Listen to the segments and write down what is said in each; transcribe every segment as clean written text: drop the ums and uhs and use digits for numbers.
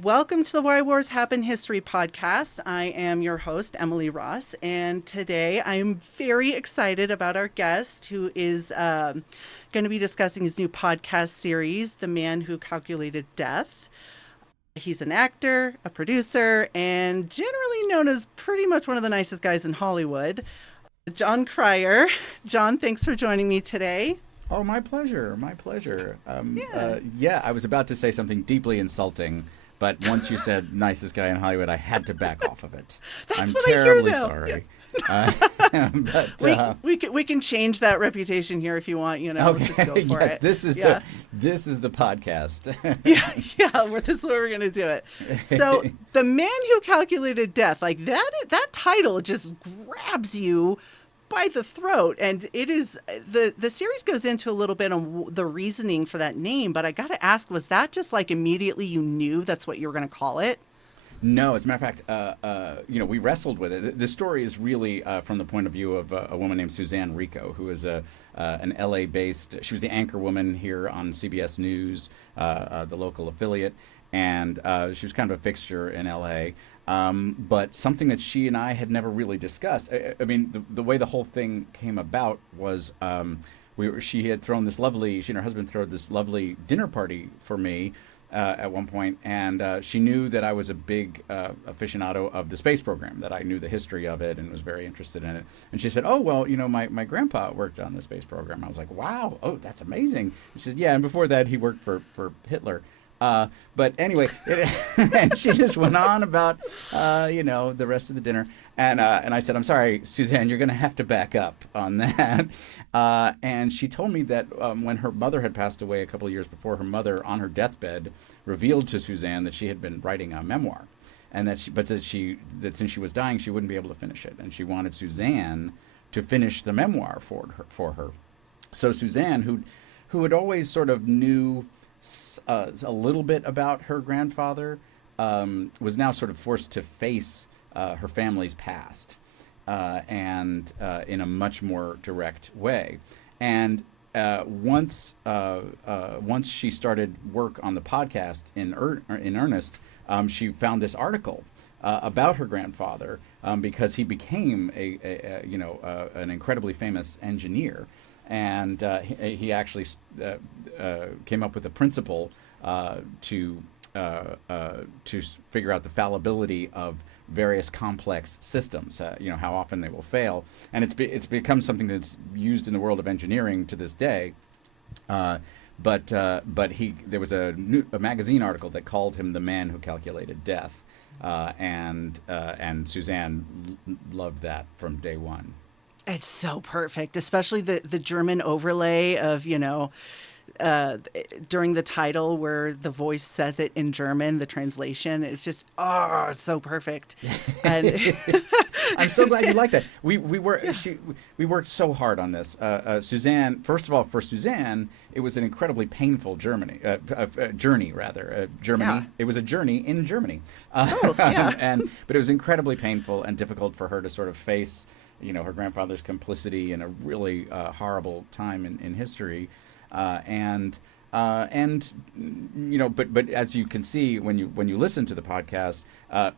Welcome to the Why Wars Happen History podcast. I am your host, Emily Ross, and today I'm very excited about our guest who is going to be discussing his new podcast series, The Man Who Calculated Death. He's an actor, a producer, and generally known as pretty much one of the nicest guys in Hollywood. Jon Cryer. Jon, thanks for joining me today. Oh, my pleasure. My pleasure. Yeah. Yeah, I was about to say something deeply insulting, but once you said nicest guy in Hollywood, I had to back off of it. That's I'm what I hear, terribly though. sorry. Uh, but We can change that reputation here if you want. okay, Just go for yes, it. this is Yeah, the podcast. yeah, yeah. This is where we're gonna do it. So, the man who calculated death, like that title just grabs you by the throat, and it is the series goes into a little bit on the reasoning for that name. But I gotta ask, was that just like immediately you knew that's what you were gonna call it? No, as a matter of fact, we wrestled with it. The story is really from the point of view of a woman named Suzanne Rico, who is an LA-based. She was the anchor woman here on CBS News, the local affiliate, and she was kind of a fixture in LA. But something that she and I had never really discussed. I mean, the way the whole thing came about was she had thrown this lovely. She and her husband threw this lovely dinner party for me at one point, and she knew that I was a big aficionado of the space program, that I knew the history of it and was very interested in it. And she said, "Oh, well, my grandpa worked on the space program." I was like, "Wow, oh, that's amazing." She said, "Yeah, and before that, he worked for Hitler." But anyway, and she just went on about, the rest of the dinner. And I said, "I'm sorry, Suzanne, you're going to have to back up on that." And she told me that when her mother had passed away a couple of years before, her mother, on her deathbed, revealed to Suzanne that she had been writing a memoir, and that since she was dying, she wouldn't be able to finish it, and she wanted Suzanne to finish the memoir for her. So Suzanne, who had always sort of knew a little bit about her grandfather, was now sort of forced to face her family's past, and in a much more direct way. And once she started work on the podcast in earnest, she found this article about her grandfather, because he became an incredibly famous engineer, and he actually came up with a principle to figure out the fallibility of various complex systems. How often they will fail, and it's become something that's used in the world of engineering to this day. But there was a magazine article that called him the man who calculated death, and Suzanne loved that from day one. It's so perfect, especially the German overlay of, uh, during the title where the voice says it in German, the translation. It's just, oh, it's so perfect. And I'm so glad you like that. We yeah, worked so hard on this. Suzanne, first of all, for Suzanne, it was an incredibly painful journey rather. yeah, Germany. It was a journey in Germany, both, yeah. but it was incredibly painful and difficult for her to sort of face, her grandfather's complicity in a really horrible time in history, but as you can see when you listen to the podcast,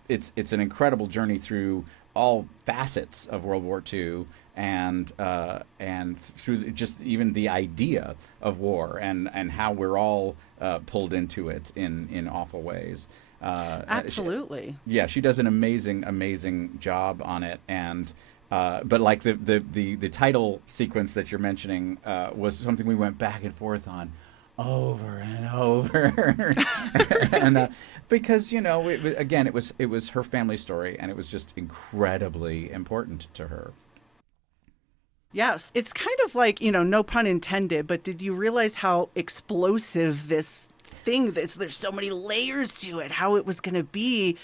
it's an incredible journey through all facets of World War II, and through just even the idea of war, and how we're all pulled into it in awful ways. Absolutely. Yeah, she does an amazing job on it, and but like the title sequence that you're mentioning was something we went back and forth on over and over, and because again, it was her family story, and it was just incredibly important to her. Yes. It's kind of like, no pun intended, but did you realize how explosive this thing that's there's so many layers to it, how it was going to be?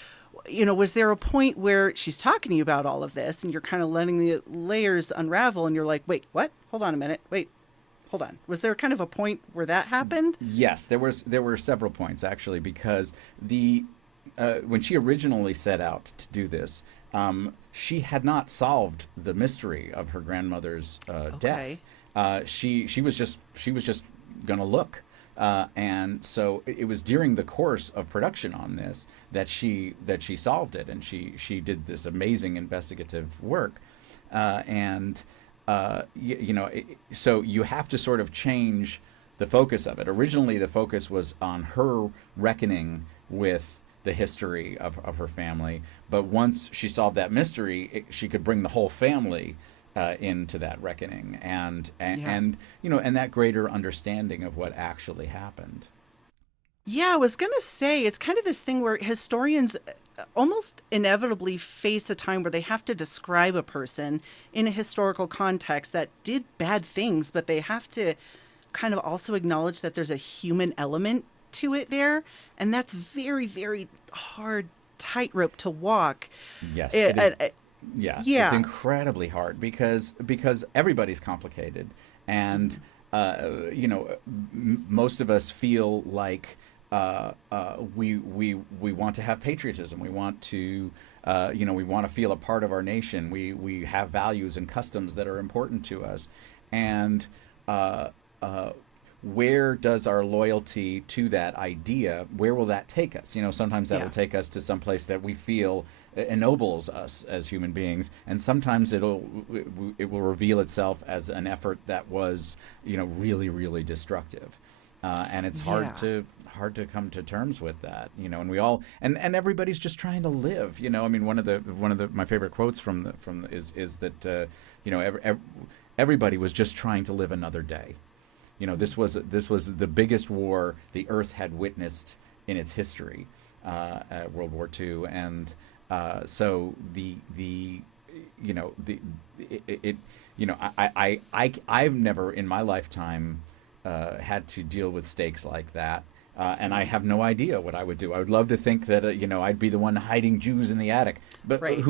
Was there a point where she's talking to you about all of this and you're kind of letting the layers unravel and you're like, wait, what? Hold on a minute. Wait, hold on. Was there kind of a point where that happened? Yes, there were several points actually, because the when she originally set out to do this, she had not solved the mystery of her grandmother's Okay. death. She was just going to look. And so it was during the course of production on this that she solved it, and she did this amazing investigative work, and so you have to sort of change the focus of it. Originally, the focus was on her reckoning with the history of her family, but once she solved that mystery, she could bring the whole family into that reckoning, and and that greater understanding of what actually happened. Yeah, I was going to say it's kind of this thing where historians almost inevitably face a time where they have to describe a person in a historical context that did bad things, but they have to kind of also acknowledge that there's a human element to it there. And that's very, very hard tightrope to walk. Yes, It, it is. uh, Yeah, it's yeah. incredibly hard because everybody's complicated, and most of us feel like we want to have patriotism. We want to we want to feel a part of our nation. We have values and customs that are important to us, and uh, uh, where does our loyalty to that idea, where will that take us? Sometimes that'll Yeah. take us to some place that we feel ennobles us as human beings, and sometimes it will reveal itself as an effort that was really, really destructive, and it's hard Yeah. to come to terms with that, and we all and everybody's just trying to live. I mean, one of the my favorite quotes from is that everybody was just trying to live another day. This was the biggest war the Earth had witnessed in its history, at World War II, and so the you know the it I've never in my lifetime had to deal with stakes like that. And I have no idea what I would do. I would love to think that I'd be the one hiding Jews in the attic, but Right.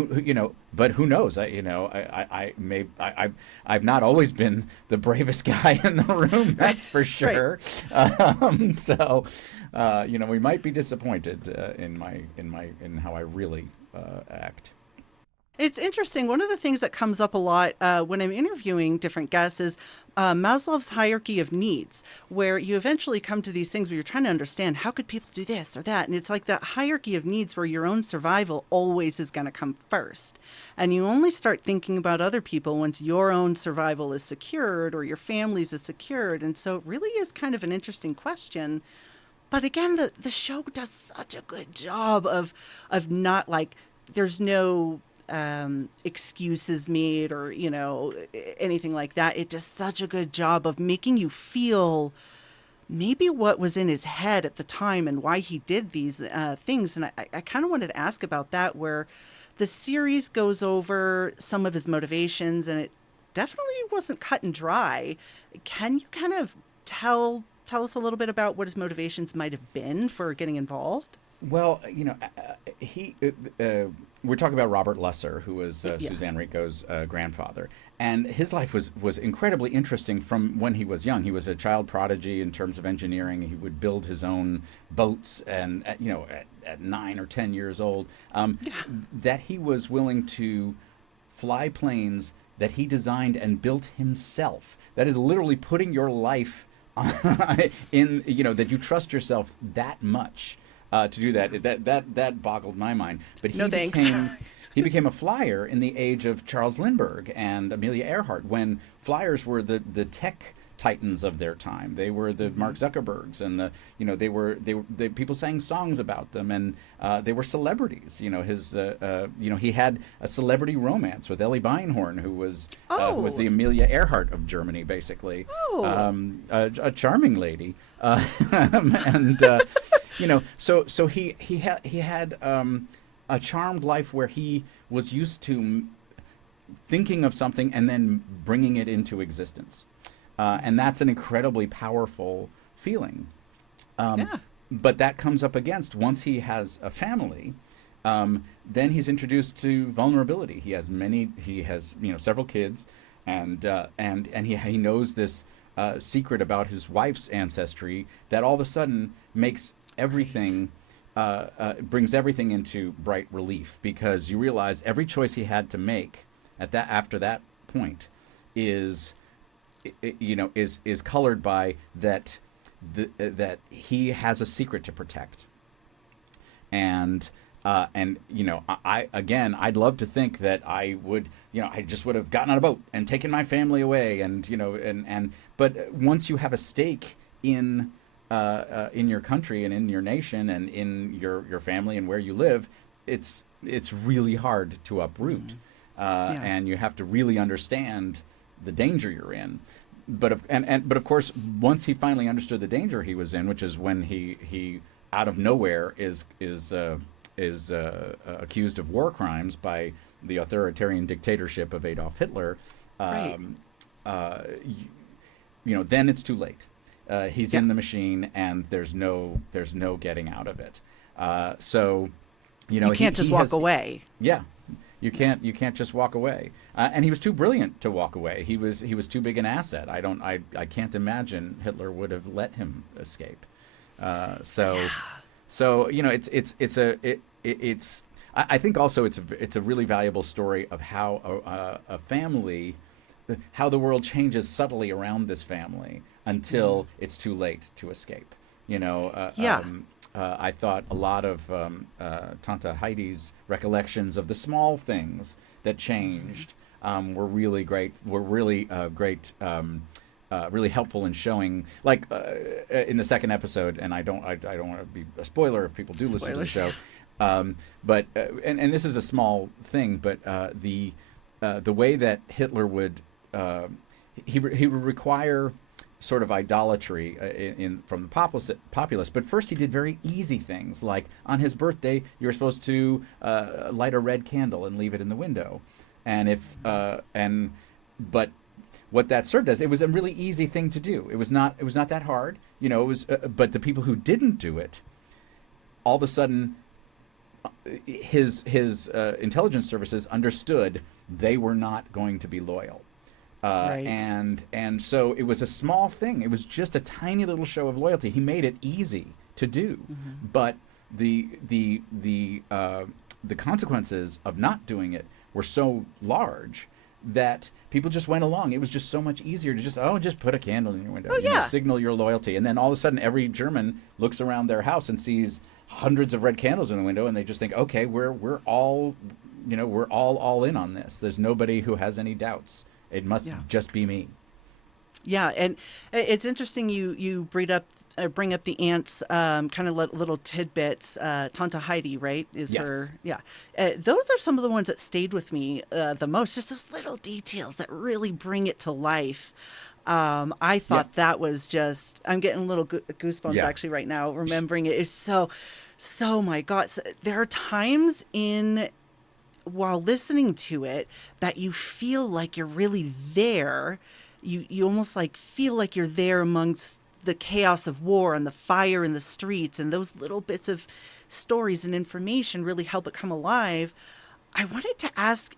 but who knows? I've not always been the bravest guy in the room, that's for Right. sure. So we might be disappointed in how I really act. It's interesting. One of the things that comes up a lot when I'm interviewing different guests is Maslow's hierarchy of needs, where you eventually come to these things where you're trying to understand how could people do this or that. And it's like that hierarchy of needs where your own survival always is going to come first. And you only start thinking about other people once your own survival is secured or your family's is secured. And so it really is kind of an interesting question. But again, the show does such a good job of not like there's no excuses made or anything like that. It does such a good job of making you feel maybe what was in his head at the time and why he did these things. And I kind of wanted to ask about that, where the series goes over some of his motivations, and it definitely wasn't cut and dry. Can you kind of tell us a little bit about what his motivations might have been for getting involved? Well, he. We're talking about Robert Lusser, who was Yeah. Suzanne Rico's grandfather, and his life was incredibly interesting from when he was young. He was a child prodigy in terms of engineering. He would build his own boats, and at 9 or 10 years old, that he was willing to fly planes that he designed and built himself. That is literally putting your life in that you trust yourself that much to do that. That boggled my mind. But No thanks. he became a flyer in the age of Charles Lindbergh and Amelia Earhart, when flyers were the tech titans of their time. They were the Mark Zuckerbergs, and they people sang songs about them, and they were celebrities. He had a celebrity romance with Ellie Beinhorn, who was Oh. the Amelia Earhart of Germany, basically. Oh. A charming lady, and so he had a charmed life where he was used to thinking of something and then bringing it into existence. And that's an incredibly powerful feeling. Yeah. But that comes up against, once he has a family, then he's introduced to vulnerability. He has several kids, and he knows this secret about his wife's ancestry that all of a sudden makes everything brings everything into bright relief, because you realize every choice he had to make after that point is is colored by that that he has a secret to protect. And I'd love to think that I would, I just would have gotten on a boat and taken my family away, but once you have a stake in your country and in your nation and in your family and where you live, it's really hard to uproot, and you have to really understand the danger you're in. But of course, once he finally understood the danger he was in, which is when he out of nowhere is accused of war crimes by the authoritarian dictatorship of Adolf Hitler, Right. then it's too late. He's in the machine, and there's no getting out of it. You can't just walk away. Yeah, you can't just walk away. And he was too brilliant to walk away. He was too big an asset. I can't imagine Hitler would have let him escape. I think also it's a really valuable story of how a family, how the world changes subtly around this family until it's too late to escape. I thought a lot of Tante Heidi's recollections of the small things that changed were really great. Were really great. Really helpful in showing, like in the second episode, and I don't want to be a spoiler if people do listen to the show, but this is a small thing, but the way that Hitler would he would require sort of idolatry from the populace, but first he did very easy things, like on his birthday you were supposed to light a red candle and leave it in the window, but what that served as, it was a really easy thing to do. It was not that hard, but the people who didn't do it, all of a sudden, his intelligence services understood they were not going to be loyal, Right. and so it was a small thing. It was just a tiny little show of loyalty. He made it easy to do, but the consequences of not doing it were so large that people just went along. It was just so much easier to just put a candle in your window, signal your loyalty, and then all of a sudden every German looks around their house and sees hundreds of red candles in the window, and they just think, okay, we're all in on this. There's nobody who has any doubts. It must just be me. Yeah, and it's interesting you bring up the aunt's kind of little tidbits. Tante Heidi, right, is Yes. her. Yeah, those are some of the ones that stayed with me the most. Just those little details that really bring it to life. I thought that was just. I'm getting little goosebumps actually right now remembering it. It's so my God. There are times while listening to it that you feel like you're really there. You almost like feel like you're there amongst the chaos of war and the fire in the streets, and those little bits of stories and information really help it come alive. I wanted to ask,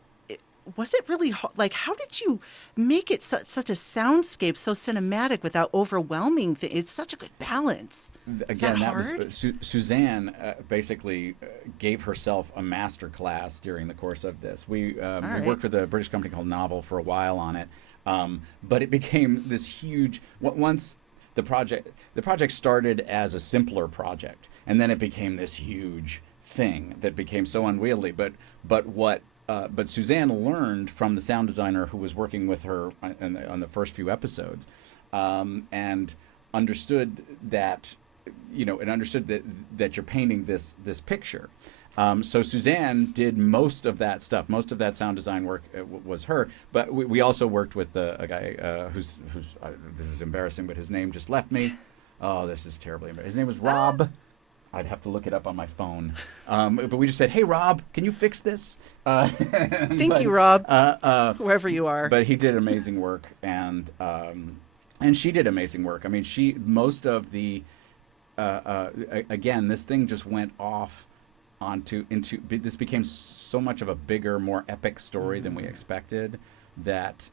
was it really hard? Like, how did you make it such a soundscape, so cinematic without overwhelming? It's such a good balance. Again, that hard? was Suzanne basically gave herself a master class during the course of this. We worked with a British company called Novel for a while on it, but it became this huge. Once the project started as a simpler project, and then it became this huge thing that became so unwieldy. But Suzanne learned from the sound designer who was working with her on the first few episodes, and understood that, that you're painting this picture. So Suzanne did most of that stuff. Most of that sound design work was her. But we also worked with a guy who's this is embarrassing, but his name just left me. Oh, this is terribly embarrassing. His name was Rob. I'd have to look it up on my phone. But we just said, "Hey, Rob, can you fix this?" Thank you, Rob, whoever you are. But he did amazing work, and she did amazing work. I mean, most of the again, this thing just went off this became so much of a bigger, more epic story than we expected. That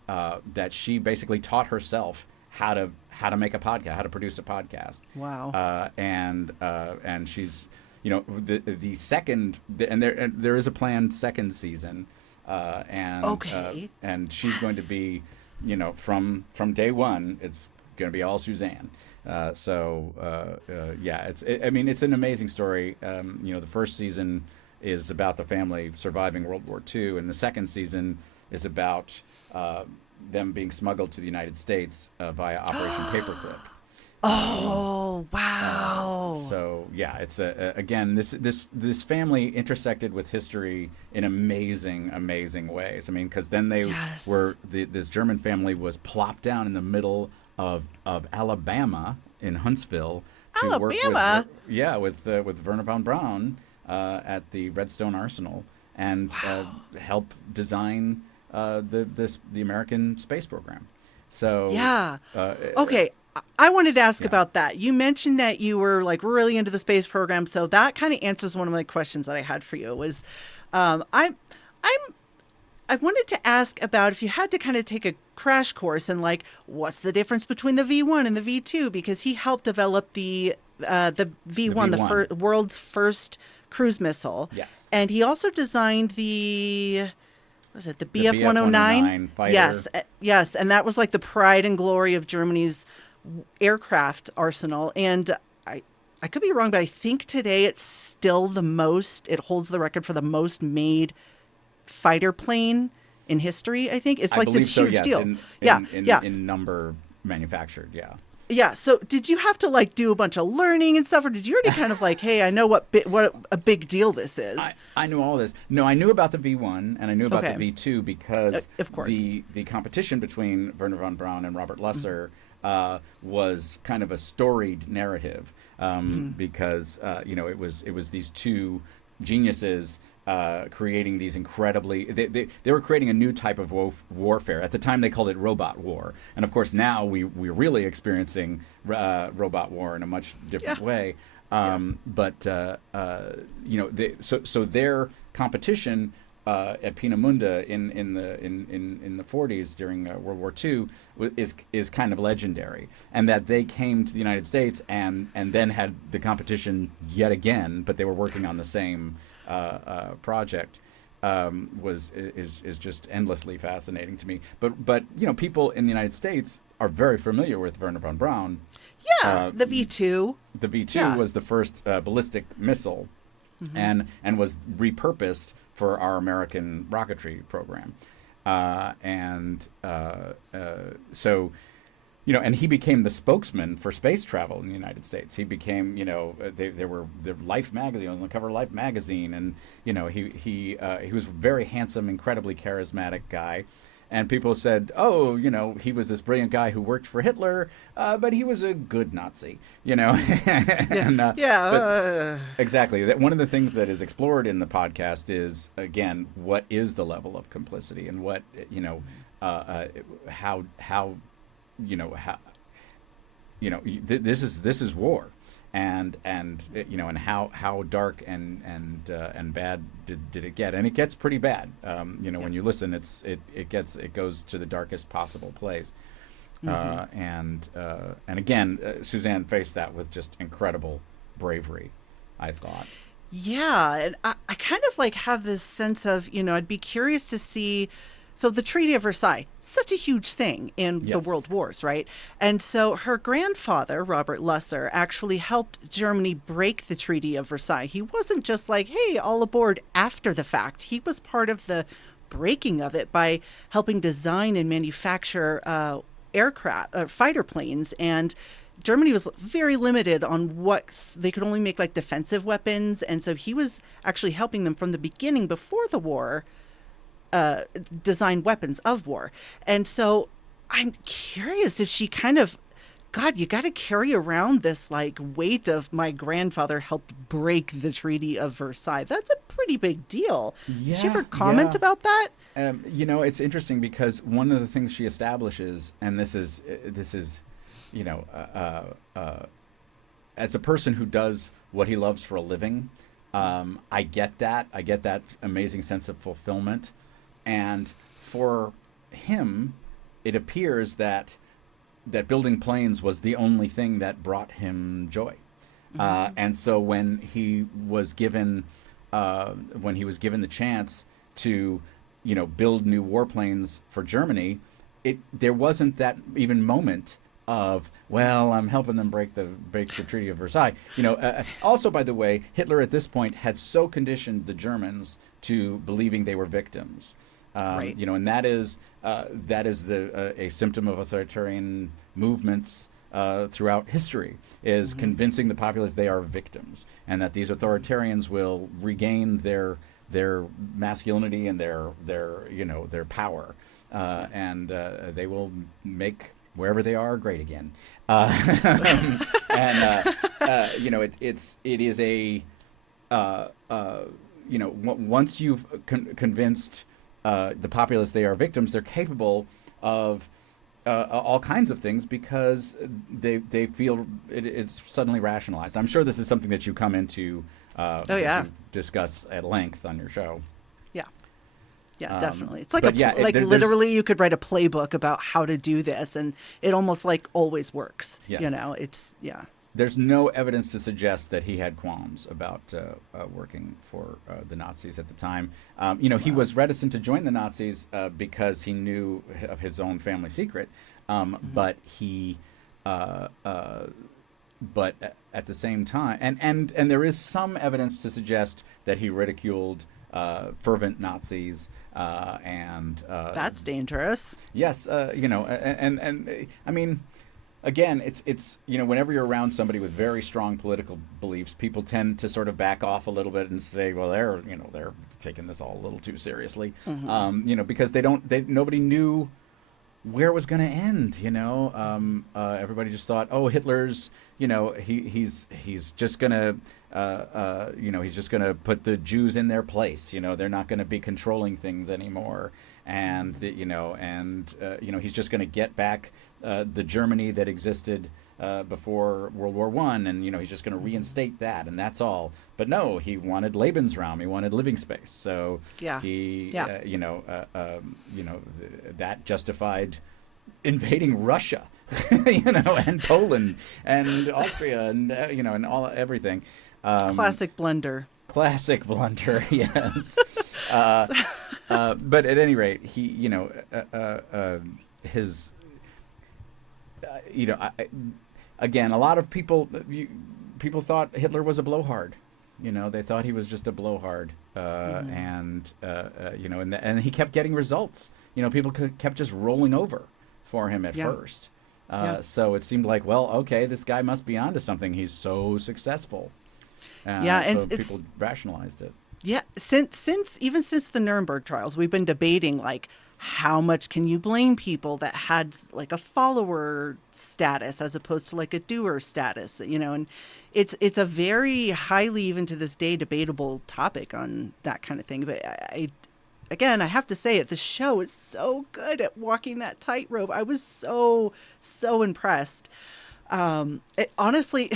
she basically taught herself how to make a podcast, how to produce a podcast. Wow. And she's, the second, and there is a planned second season, and Okay. and she's going to be, from day one, it's going to be all Suzanne. I mean, it's an amazing story. The first season is about the family surviving World War II, and the second season is about them being smuggled to the United States via Operation Paperclip. Oh, wow. It's again, this family intersected with history in amazing ways. I mean, because then they were this German family was plopped down in the middle of Alabama in Huntsville to work with Werner von Braun at the Redstone Arsenal and help design the American space program. So okay. I wanted to ask about that. You mentioned that you were like really into the space program, so that kind of answers one of my questions that I had for you. Was I wanted to ask about if you had to kind of take a crash course and like what's the difference between the V1 and the V2, because he helped develop the V1, the world's first cruise missile. Yes, and he also designed the BF-109 fighter. Yes, and that was like the pride and glory of Germany's aircraft arsenal. And I could be wrong, but I think today it's still it holds the record for the most made fighter plane in history. I think it's like this huge deal. In number manufactured. Yeah. So did you have to like do a bunch of learning and stuff, or did you already kind of like, hey, I know what a big deal this is? I knew all this. No, I knew about the V1 and I knew about the V2 because of course. The competition between Werner von Braun and Robert Lusser was kind of a storied narrative because it was these two geniuses creating these incredibly they were creating a new type of warfare. At the time they called it robot war, and of course now we're really experiencing robot war in a much different way. So their competition at Peenemünde in the 40s during World War II is kind of legendary, and that they came to the United States and then had the competition yet again, but they were working on the same project. Is just endlessly fascinating to me. But people in the United States are very familiar with Werner von Braun. The V2. The V2 was the first ballistic missile, and was repurposed for our American rocketry program, and he became the spokesman for space travel in the United States. He became, there were Life magazine, on the cover of Life magazine, and he was a very handsome, incredibly charismatic guy. And people said, oh, he was this brilliant guy who worked for Hitler, but he was a good Nazi, Exactly. One of the things that is explored in the podcast is, again, what is the level of complicity and what, this is war, and how dark and bad did it get? And it gets pretty bad. When you listen, it goes to the darkest possible place. And again, Suzanne faced that with just incredible bravery, I thought. Yeah, and I kind of like have this sense of, I'd be curious to see. So the Treaty of Versailles, such a huge thing in the world wars, right? And so her grandfather, Robert Lusser, actually helped Germany break the Treaty of Versailles. He wasn't just like, hey, all aboard after the fact. He was part of the breaking of it by helping design and manufacture fighter planes. And Germany was very limited on what they could only make like defensive weapons. And so he was actually helping them from the beginning before the war. Design weapons of war. And so I'm curious if she kind of, God, you got to carry around this like weight of my grandfather helped break the Treaty of Versailles. That's a pretty big deal. Did she ever comment about that? It's interesting because one of the things she establishes, and this is as a person who does what he loves for a living, I get that. I get that amazing sense of fulfillment. And for him, it appears that building planes was the only thing that brought him joy. And so when he was given the chance to, build new warplanes for Germany, there wasn't that even moment of, well, I'm helping them break the Treaty of Versailles. Also, by the way, Hitler at this point had so conditioned the Germans to believing they were victims. Right. And that is a symptom of authoritarian movements throughout history, is convincing the populace they are victims, and that these authoritarians will regain their masculinity and their power, and they will make wherever they are great again. It is a once you've convinced the populace they are victims, they're capable of all kinds of things because they feel it's suddenly rationalized. I'm sure this is something that you come into that you discuss at length on your show. Yeah, definitely. It's like literally you could write a playbook about how to do this, and it almost like always works. Yes. There's no evidence to suggest that he had qualms about working for the Nazis at the time. He was reticent to join the Nazis because he knew of his own family secret, but he, but at the same time, and there is some evidence to suggest that he ridiculed fervent Nazis, and that's dangerous. Yes, and I mean, again, it's whenever you're around somebody with very strong political beliefs, people tend to sort of back off a little bit and say, well, they're taking this all a little too seriously, because nobody knew where it was going to end. Everybody just thought, oh, Hitler's, he's just going to he's just going to put the Jews in their place. They're not going to be controlling things anymore, and he's just going to get back the Germany that existed before World War I, and he's just going to reinstate that, and that's all. But no, he wanted Lebensraum, he wanted living space. So that justified invading Russia, and Poland and Austria, and and everything. Classic blunder. Classic blunder, yes. But at any rate, he, his, again, a lot of people thought Hitler was a blowhard. They thought he was just a blowhard, and he kept getting results. People kept just rolling over for him at first. So it seemed like, well, okay, this guy must be onto something. He's so successful. And so people rationalized it. Yeah, since the Nuremberg trials, we've been debating like how much can you blame people that had like a follower status as opposed to like a doer status, and it's a very highly, even to this day, debatable topic on that kind of thing. But I have to say it, the show is so good at walking that tightrope. I was so impressed. Honestly,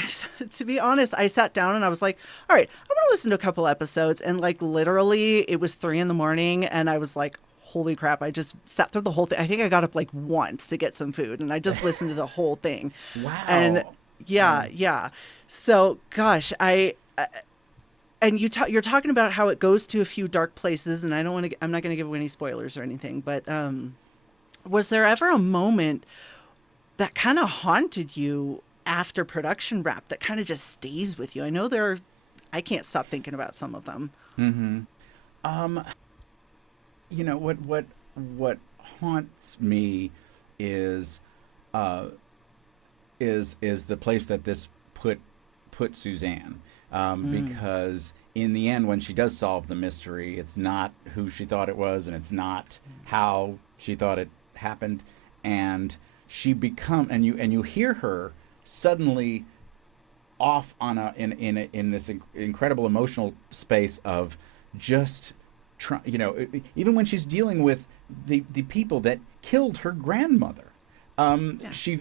to be honest, I sat down and I was like, all right, I'm going to listen to a couple episodes. And like literally it was 3 a.m. and I was like, holy crap. I just sat through the whole thing. I think I got up like once to get some food and I just listened to the whole thing. Wow. And yeah. So gosh, and you're talking about how it goes to a few dark places, and I'm not going to give away any spoilers or anything, but was there ever a moment that kind of haunted you after production wrap that kind of just stays with you? I know I can't stop thinking about some of them. What haunts me is the place that this put Suzanne, because in the end, when she does solve the mystery, it's not who she thought it was, and it's not how she thought it happened, and you hear her suddenly off on in this incredible emotional space of just even when she's dealing with the people that killed her grandmother, she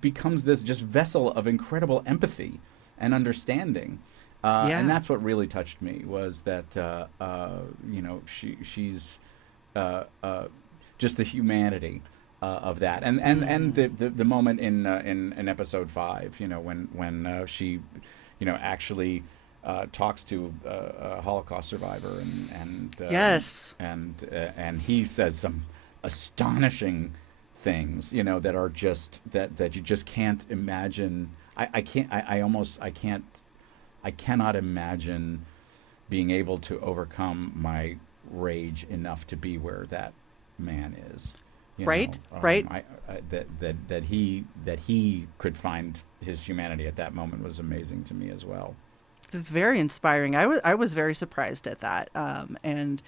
becomes this just vessel of incredible empathy and understanding, and that's what really touched me, was that she's just the humanity of that, and the moment in episode 5, when she actually talks to a Holocaust survivor, and yes, and he says some astonishing things, that are just that you just can't imagine. I cannot imagine being able to overcome my rage enough to be where that man is. Right, right. That he could find his humanity at that moment was amazing to me as well. It's very inspiring. I was very surprised at that, and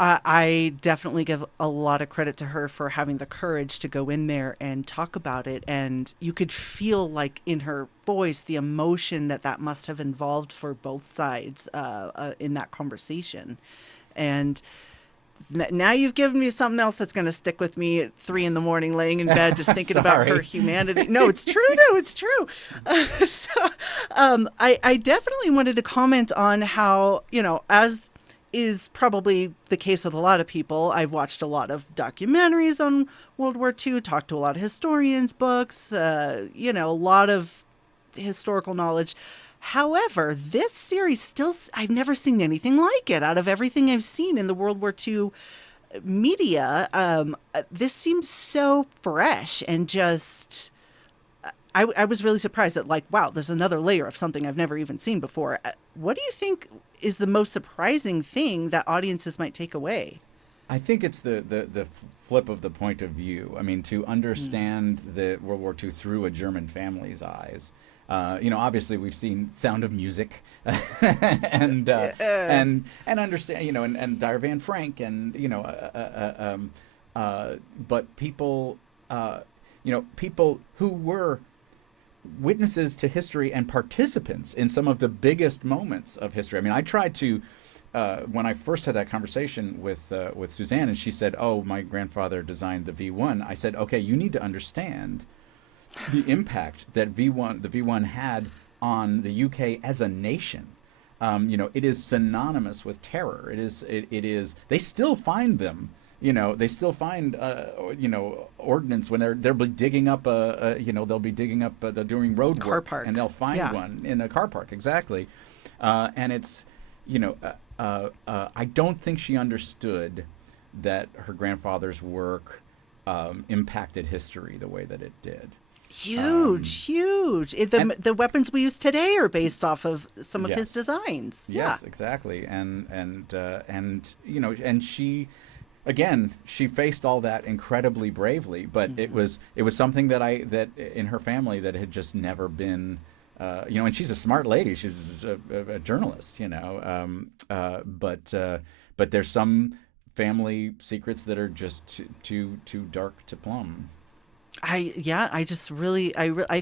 I definitely give a lot of credit to her for having the courage to go in there and talk about it. And you could feel, like, in her voice, the emotion that must have involved for both sides in that conversation. And now you've given me something else that's going to stick with me at 3 a.m, laying in bed, just thinking about her humanity. No, it's true, though. It's true. I definitely wanted to comment on how, as is probably the case with a lot of people, I've watched a lot of documentaries on World War II, talked to a lot of historians, books, a lot of historical knowledge. However, this series still, I've never seen anything like it. Out of everything I've seen in the World War II media, this seems so fresh and just, I was really surprised that, like, wow, there's another layer of something I've never even seen before. What do you think is the most surprising thing that audiences might take away? I think it's the flip of the point of view. I mean, to understand the World War II through a German family's eyes. Obviously we've seen Sound of Music, and understand, and Dire Van Frank, and but people, people who were witnesses to history and participants in some of the biggest moments of history. I mean, I tried to, when I first had that conversation with Suzanne, and she said, "Oh, my grandfather designed the V1." I said, "Okay, you need to understand the impact that the V1 had on the UK as a nation. It is synonymous with terror. It is. They still find them. They still find ordnance when they'll be digging up they're doing road car work, park, and they'll find one in a car park, exactly. And it's I don't think she understood that her grandfather's work impacted history the way that it did. Huge. The weapons we use today are based off of some of his designs. Yes, exactly. And she, again, she faced all that incredibly bravely, but it was something that in her family that had just never been, and she's a smart lady. She's a journalist, but there's some family secrets that are just too dark to plumb. I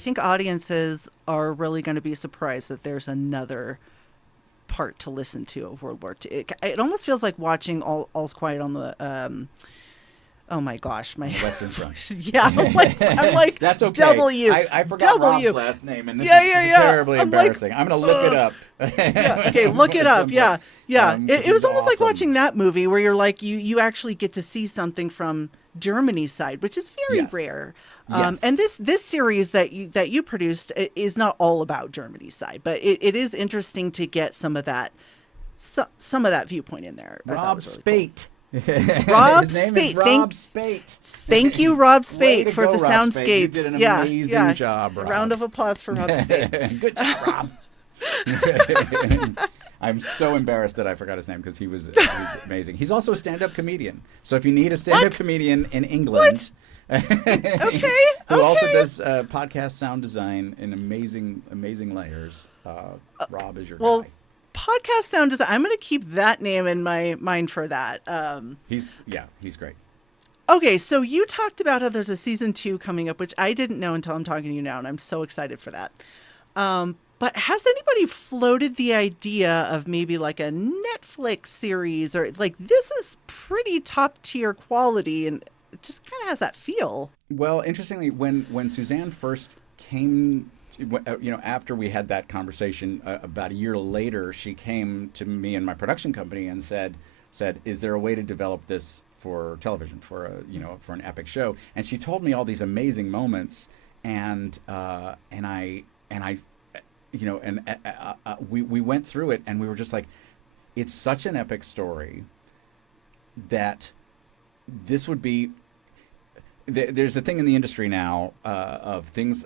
think audiences are really going to be surprised that there's another part to listen to of World War II. It almost feels like watching All's Quiet on the oh my gosh, my Western Front. Yeah, I'm like that's okay. W. I forgot W. Rob's last name, and this is terribly embarrassing. I'm gonna look it up. Okay, look it up. Yeah. It was almost like watching that movie where you're like you actually get to see something from Germany's side, which is very rare. And this series that you produced is not all about Germany's side, but it is interesting to get some of that viewpoint in there. Rob Spate. Rob His name Spate. is Rob Spate. Thank you, Rob Spate, for go, the Rob soundscapes. Spate. You did an amazing job, Rob. A round of applause for Rob Spate. Good job, Rob. I'm so embarrassed that I forgot his name because he was amazing. He's also a stand-up comedian. So if you need a stand-up comedian in England, who also does podcast sound design in amazing layers, Rob is your guy. Podcast sound design. I'm going to keep that name in my mind for that. He's great. Okay, so you talked about how there's a season 2 coming up, which I didn't know until I'm talking to you now, and I'm so excited for that. But has anybody floated the idea of maybe like a Netflix series, or like this is pretty top tier quality and it just kind of has that feel? Well, interestingly, when Suzanne first came, after we had that conversation about a year later, she came to me and my production company and said, "Is there a way to develop this for television, for an epic show?" And she told me all these amazing moments, and we went through it, and we were just like, it's such an epic story that this would be there's a thing in the industry now of things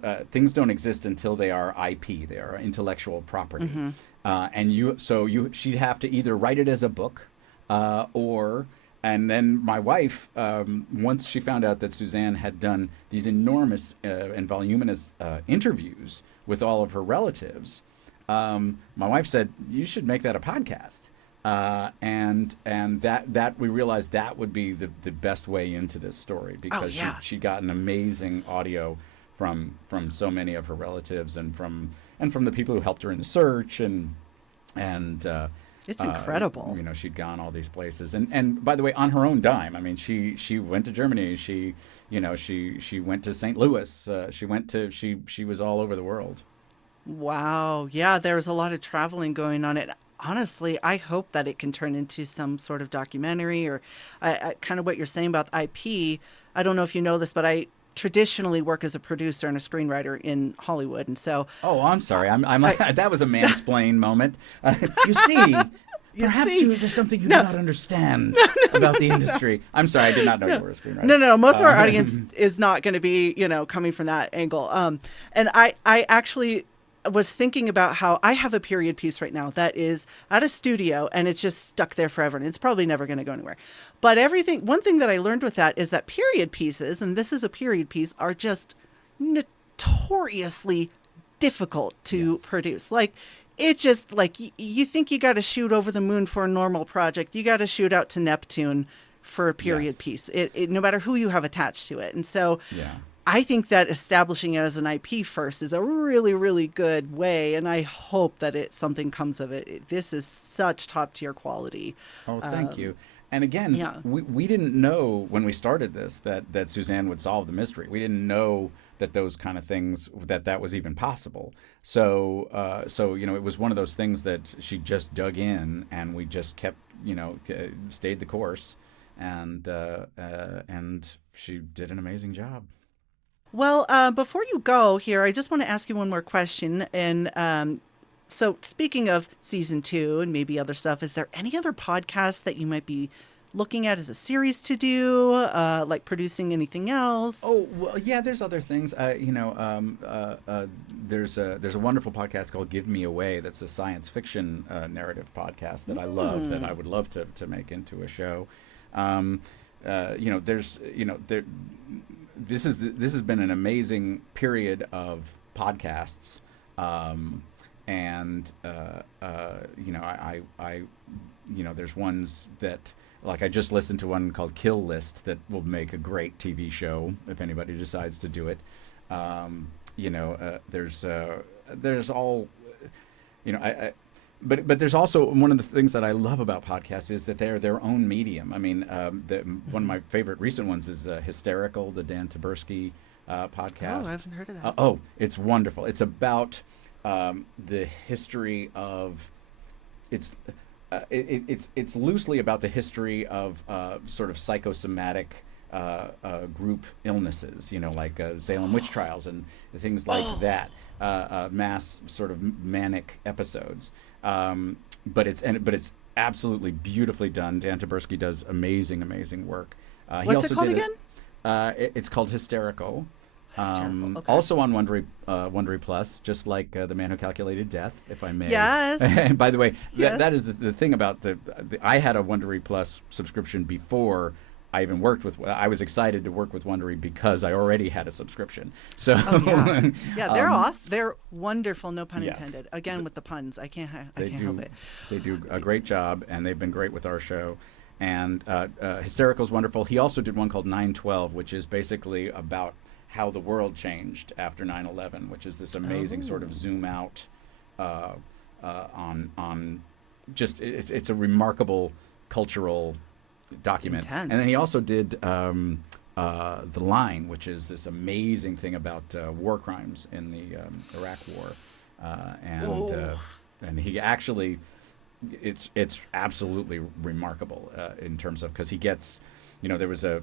don't exist until they are IP, they are intellectual property, and she'd have to either write it as a book, or and then my wife, once she found out that Suzanne had done these enormous and voluminous interviews with all of her relatives, my wife said, "You should make that a podcast." And that we realized that would be the best way into this story, because she got an amazing audio from so many of her relatives and from the people who helped her in the search, and it's incredible. She'd gone all these places, and by the way, on her own dime. I mean, she went to Germany. She went to St. Louis. She was all over the world. Wow. Yeah, there was a lot of traveling going on. It honestly, I hope that it can turn into some sort of documentary, or kind of what you're saying about IP. I don't know if you know this, but I traditionally work as a producer and a screenwriter in Hollywood, and so. Oh, I'm sorry. That was a mansplain moment. You see. Perhaps there's something you do not understand about the industry. I'm sorry, I did not know you were a screenwriter. No. Most of our audience is not going to be, coming from that angle. And I actually was thinking about how I have a period piece right now that is at a studio, and it's just stuck there forever, and it's probably never going to go anywhere. But one thing that I learned with that is that period pieces, and this is a period piece, are just notoriously difficult to produce. Like, it just, like, you think you got to shoot over the moon for a normal project. You got to shoot out to Neptune for a period piece, no matter who you have attached to it. And so I think that establishing it as an IP first is a really, really good way, and I hope that something comes of it. This is such top-tier quality. Oh, thank you. And again, we didn't know when we started this that Suzanne would solve the mystery. We didn't know that those kind of things, that was even possible. So it was one of those things that she just dug in, and we just kept, stayed the course, and she did an amazing job. Well, before you go here, I just want to ask you one more question. And so speaking of season 2 and maybe other stuff, is there any other podcasts that you might be looking at as a series to do, like producing anything else? Oh, well, yeah, there's other things. There's a wonderful podcast called Give Me Away. That's a science fiction narrative podcast that I love, that I would love to make into a show. This has been an amazing period of podcasts, there's ones that, like, I just listened to one called Kill List that will make a great TV show if anybody decides to do it. There's all, But there's also, one of the things that I love about podcasts is that they're their own medium. I mean, one of my favorite recent ones is Hysterical, the Dan Taberski podcast. Oh, I haven't heard of that. It's wonderful. It's about the history of it's loosely about the history of sort of psychosomatic group illnesses, like Salem witch trials and things like that, mass sort of manic episodes. But it's absolutely beautifully done. Dan Taberski does amazing work. What's it called again? It's called Hysterical. Okay. Also on Wondery Plus, just like The Man Who Calculated Death, if I may. Yes. And by the way, Yes. that is the thing about I had a Wondery Plus subscription before I even worked with. I was excited to work with Wondery because I already had a subscription. So yeah, they're awesome. They're wonderful. No pun Yes. intended. Again, with the puns, I can't help it. They do a great job, and they've been great with our show. And Hysterical's wonderful. He also did one called 9/12, which is basically about how the world changed after 9/11, which is this amazing sort of zoom out on just it's a remarkable cultural document. Intense. And then he also did The Line, which is this amazing thing about war crimes in the Iraq War, and he actually it's absolutely remarkable in terms of, because he gets. There was I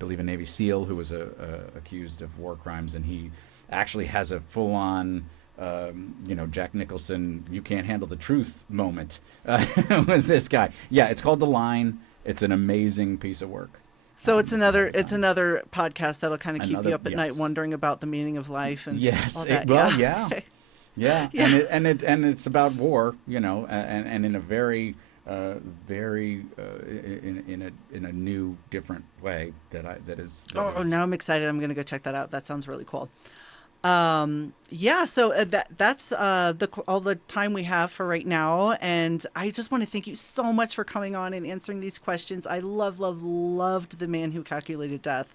believe a Navy SEAL who was accused of war crimes, and he actually has a full-on, Jack Nicholson, you can't handle the truth moment with this guy. Yeah, it's called The Line. It's an amazing piece of work. So it's another done. podcast that'll kind of keep you Another, up at night yes. wondering about the meaning of life and Yes. all that. Well, Yeah. yeah. Yeah, Yeah. and it's about war, and in a very in a new, different way that Oh, is now I'm excited. I'm going to go check that out. That sounds really cool. Yeah, so that's all the time we have for right now, and I just want to thank you so much for coming on and answering these questions. I loved The Man Who Calculated Death.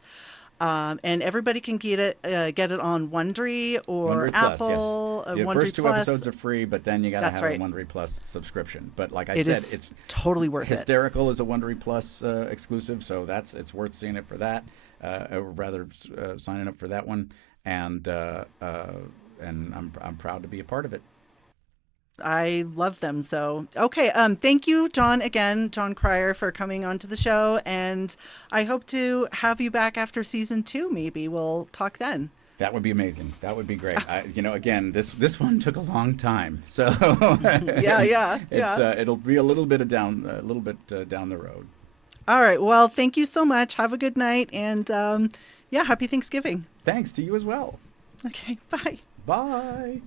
And everybody can get it on Wondery or Wondery Plus. Yes, Apple, the Wondery first two Plus. episodes are free, but then you got to That's have a right. Wondery Plus subscription. But like I It said, is it's totally worth it. Hysterical is a Wondery Plus exclusive, so it's worth seeing it for that, or rather signing up for that one, and I'm proud to be a part of it. I love them. So, okay. Thank you, Jon, again, Jon Cryer, for coming onto the show. And I hope to have you back after season 2. Maybe we'll talk then. That would be amazing. That would be great. Again, this one took a long time, so Yeah. it'll be a little bit down the road. All right. Well, thank you so much. Have a good night. And yeah, happy Thanksgiving. Thanks to you as well. Okay. Bye. Bye.